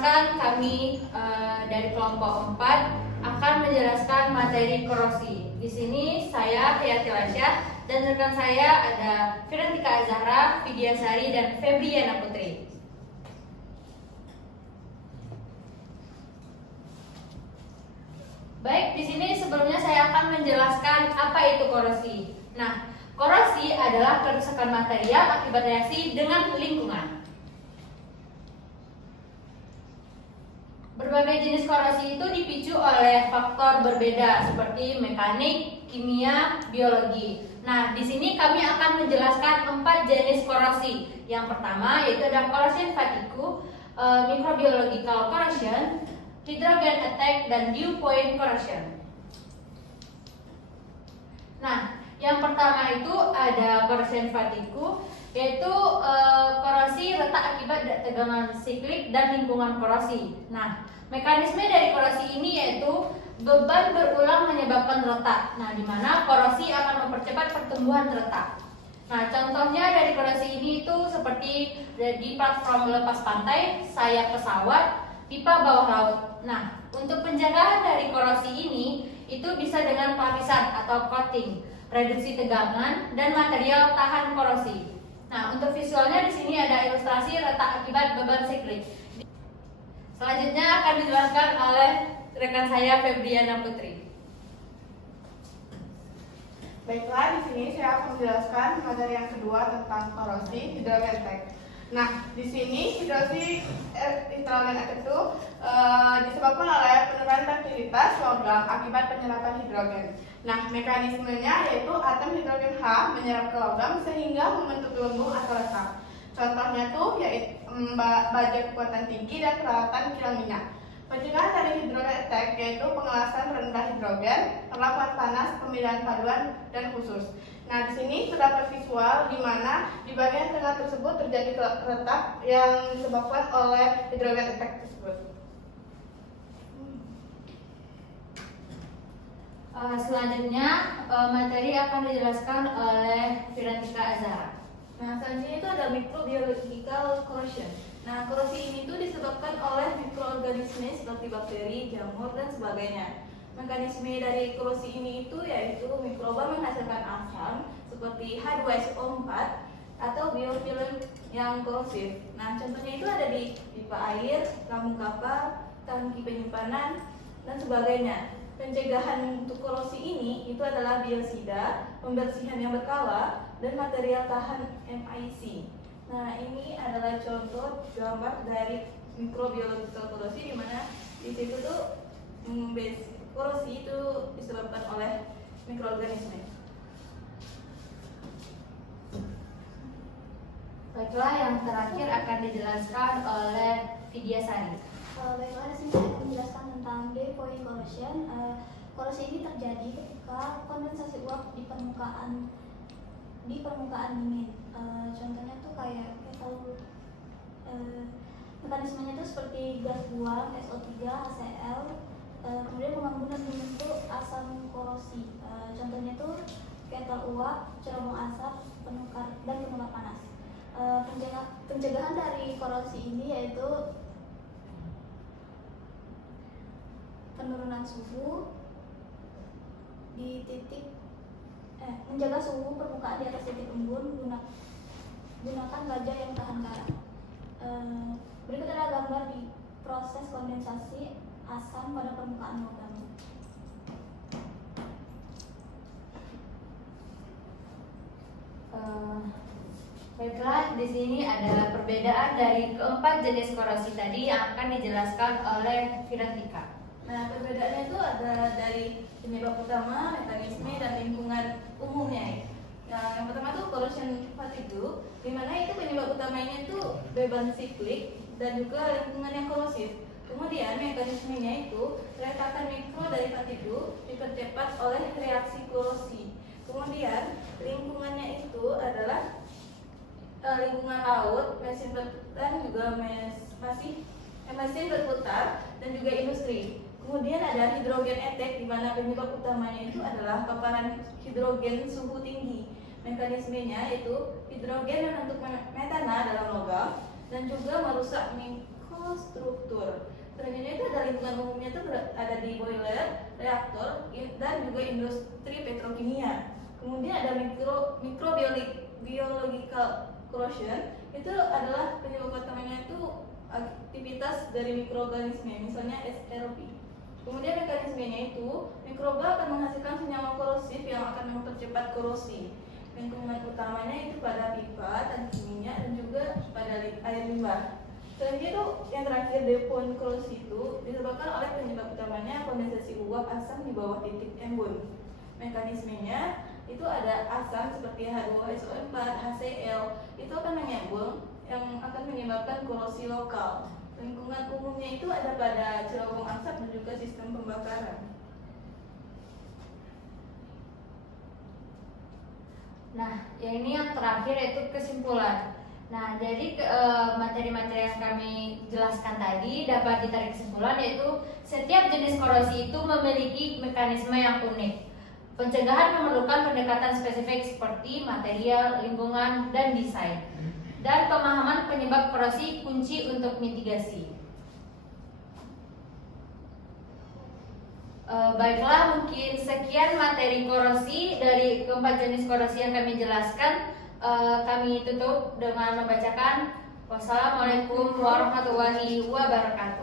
Perkenalkan, kami dari kelompok 4 akan menjelaskan materi korosi. Di sini saya Hayati Lasya dan rekan saya ada Firantika Azahra, Vidyasari, dan Febriana Putri. Baik, di sini sebelumnya saya akan menjelaskan apa itu korosi. Nah, korosi adalah kerusakan material akibat reaksi dengan lingkungan. Berbagai jenis korosi itu dipicu oleh faktor berbeda seperti mekanik, kimia, biologi. Nah, di sini kami akan menjelaskan 4 jenis korosi. Yang pertama yaitu ada corrosion fatigue, microbiological corrosion, hydrogen attack, dan dew point corrosion. Nah, yang pertama itu ada corrosion fatigue, yaitu korosi retak akibat tegangan siklik dan lingkungan korosi. Nah, mekanisme dari korosi ini yaitu beban berulang menyebabkan retak. Nah, di mana korosi akan mempercepat pertumbuhan retak. Nah, contohnya dari korosi ini itu seperti di platform lepas pantai, sayap pesawat, pipa bawah laut. Nah, untuk penjagaan dari korosi ini itu bisa dengan pelapisan atau coating, reduksi tegangan, dan material tahan korosi. Nah, untuk visualnya di sini ada ilustrasi retak akibat beban siklik. Selanjutnya akan dijelaskan oleh rekan saya Febriana Putri. Baiklah, di sini saya akan menjelaskan materi yang kedua tentang korosi hydrogen attack. Nah, di sini hydrogen attack itu disebabkan oleh penurunan aktivitas logam akibat penyerapan hidrogen. Nah, mekanismenya yaitu atom hidrogen H menyerap ke logam sehingga membentuk gelembung atau retak. Contohnya tuh yaitu baja kekuatan tinggi dan peralatan kilang minyak. Pencegahan dari hydrogen attack yaitu pengelasan rendah hidrogen, perlakuan panas, pemilihan paduan, dan khusus. Nah, di sini terdapat visual di mana di bagian tengah tersebut terjadi retak yang disebabkan oleh hydrogen attack tersebut. Selanjutnya materi akan dijelaskan oleh Firantika Azahra. Nah, selanjutnya itu ada microbiological corrosion. Nah, korosi ini tuh disebabkan oleh mikroorganisme seperti bakteri, jamur, dan sebagainya. Mekanisme dari korosi ini itu yaitu mikroba menghasilkan asam seperti H2SO4 atau biofilm yang korosif. Nah, contohnya itu ada di pipa air, lambung kapal, tangki penyimpanan, dan sebagainya. Pencegahan untuk korosi ini itu adalah biosida, pembersihan yang berkala, dan material tahan MIC. Nah, ini adalah contoh gambar dari microbiological korosi di mana di situ tuh korosi itu disebabkan oleh mikroorganisme. Baiklah, yang terakhir akan dijelaskan oleh Vidyasari. Baiklah, di sini saya akan menjelaskan tentang dew point corrosion. Korosi ini terjadi ketika kondensasi uap di permukaan dingin. Contohnya tuh kayak kalau mekanismenya tuh seperti gas buang SO3, HCl, kemudian mengembun dan membentuk asam korosi. Contohnya tuh ketel uap, cerobong asap, penukar dan penukar panas. Pencegahan dari korosi ini yaitu penurunan suhu di menjaga suhu permukaan di atas titik embun, gunakan baja yang tahan karat. Berikut adalah gambar di proses kondensasi asam pada permukaan logam. Baiklah, di sini adalah perbedaan dari keempat jenis korosi tadi yang akan dijelaskan oleh Firantika. Nah, perbedaannya itu ada dari penyebab utama, mekanisme, dan lingkungan umumnya. Nah, yang pertama tuh corrosion fatigue, di mana itu penyebab utamanya itu beban siklik dan juga lingkungan yang korosif. Kemudian mekanismenya itu retakan mikro dari fatigue dipercepat oleh reaksi korosi. Kemudian lingkungannya itu adalah lingkungan laut, mesin berputar juga mesin berputar dan juga industri. Kemudian ada hidrogen attack, di mana penyebab utamanya itu adalah paparan hidrogen suhu tinggi. Mekanismenya yaitu hidrogen membentuk metana dalam logam dan juga merusak mikro struktur. Selanjutnya itu ada lingkungan umumnya itu ada di boiler, reaktor, dan juga industri petrokimia. Kemudian ada microbiological corrosion, itu adalah penyebab utamanya itu aktivitas dari mikroorganisme, misalnya SRP. Kemudian mekanismenya itu, mikroba akan menghasilkan senyawa korosif yang akan mempercepat korosi. Lingkungan utamanya itu pada pipa, tangki minyak, dan juga pada air limbah. Selanjutnya itu yang terakhir, depoan korosi itu disebabkan oleh penyebab utamanya kondensasi uap asam di bawah titik embun. Mekanismenya itu ada asam seperti H2SO4, HCl, itu akan mengembung yang akan menyebabkan korosi lokal. Lingkungan umumnya itu ada pada cerobong asap dan juga sistem pembakaran. Nah, yang ini yang terakhir yaitu kesimpulan. Nah, jadi materi-materi yang kami jelaskan tadi dapat ditarik kesimpulan yaitu setiap jenis korosi itu memiliki mekanisme yang unik. Pencegahan memerlukan pendekatan spesifik seperti material, lingkungan, dan desain. Dan pemahaman penyebab korosi kunci untuk mitigasi. Baiklah, mungkin sekian materi korosi dari keempat jenis korosi yang kami jelaskan. Kami tutup dengan membacakan wassalamualaikum warahmatullahi wabarakatuh.